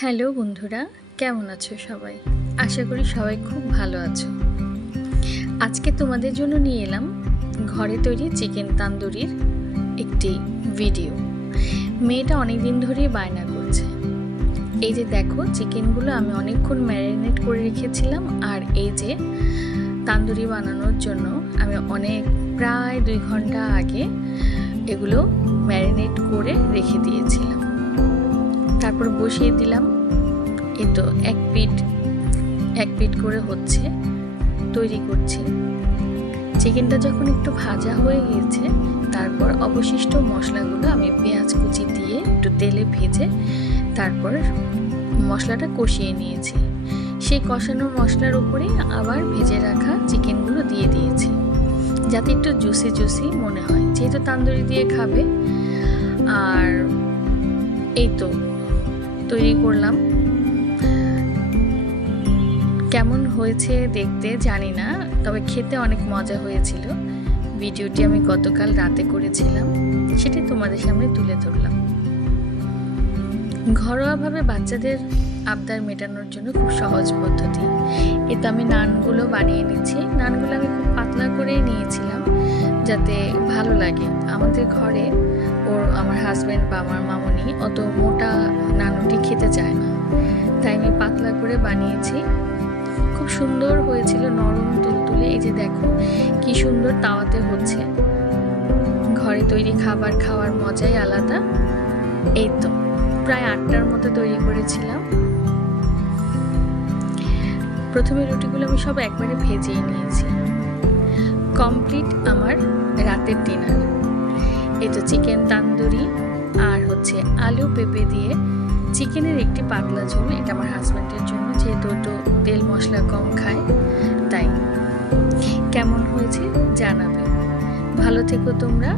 Hello বন্ধুরা, কেমন আছো সবাই? আশা করি সবাই খুব ভালো আছো। আজকে তোমাদের জন্য নিয়ে এলাম ঘরে তৈরি চিকেন তান্দুরির একটি ভিডিও। মেয়েটা অনেক দিন ধরেই বায়না করছে। এই যে দেখো, চিকেনগুলো আমি অনেকক্ষণ ম্যারিনেট করে রেখেছিলাম, আর এই যে তান্দুরি বানানোর জন্য আমি প্রায় 2 ঘন্টা আগে এগুলো ম্যারিনেট করে রেখে দিয়েছিলাম। তারপর বসিয়ে দিলাম। এই তো এক পিঠ করে হচ্ছে, তৈরি করছি। চিকেনটা যখন একটু ভাজা হয়ে গিয়েছে, তারপর অবশিষ্ট মশলাগুলো আমি পেঁয়াজ কুচি দিয়ে একটু তেলে ভেজে তারপর মশলাটা কষিয়ে নিয়েছি। সেই কষানো মশলার উপরে আবার ভেজে রাখা চিকেনগুলো দিয়ে দিয়েছি, যাতে একটু জুসি মনে হয়, যেহেতু তান্দুরি দিয়ে খাবে। আর এই তো তৈরি করলাম। কেমন হয়েছে দেখতে জানি না, তবে খেতে অনেক মজা হয়েছিল। ভিডিওটি আমি গতকাল রাতে করেছিলাম, সেটি তোমাদের সামনে তুলে ধরলাম। ঘরোয়াভাবে বাচ্চাদের আবদার মেটানোর জন্য খুব সহজ পদ্ধতি। এতে আমি নানগুলো বানিয়ে নিচ্ছি। নানগুলো আমি খুব পাতলা করেই নিয়েছিলাম, যাতে ভালো লাগে। আমাদের ঘরে আমার হাজব্যান্ড বা আমার মামুনি অত মোটা নানুটি খেতে চায় না, তাই আমি পাতলা করে বানিয়েছি। খুব সুন্দর হয়েছিল, নরম তুলতুলে। এই যে দেখো কি সুন্দর তাওয়াতে হচ্ছে। ঘরে তৈরি খাবার খাওয়ার মজাই আলাদা। এই তো প্রায় 8টার মতো তৈরি করেছিলাম। প্রথমে রুটিগুলো আমি সব একবারে ভেজেই নিয়েছি। কমপ্লিট আমার রাতের ডিনার। এই তো চিকেন তান্দুরি আর হচ্ছে আলু পেঁপে দিয়ে চিকেনের একটি পাতলা ঝোল। এটা আমার হাজব্যান্ডের জন্য, যেহেতু একটু তেল মশলা কম খায়। তাই কেমন হয়েছে জানাবে। ভালো থেকো তোমরা।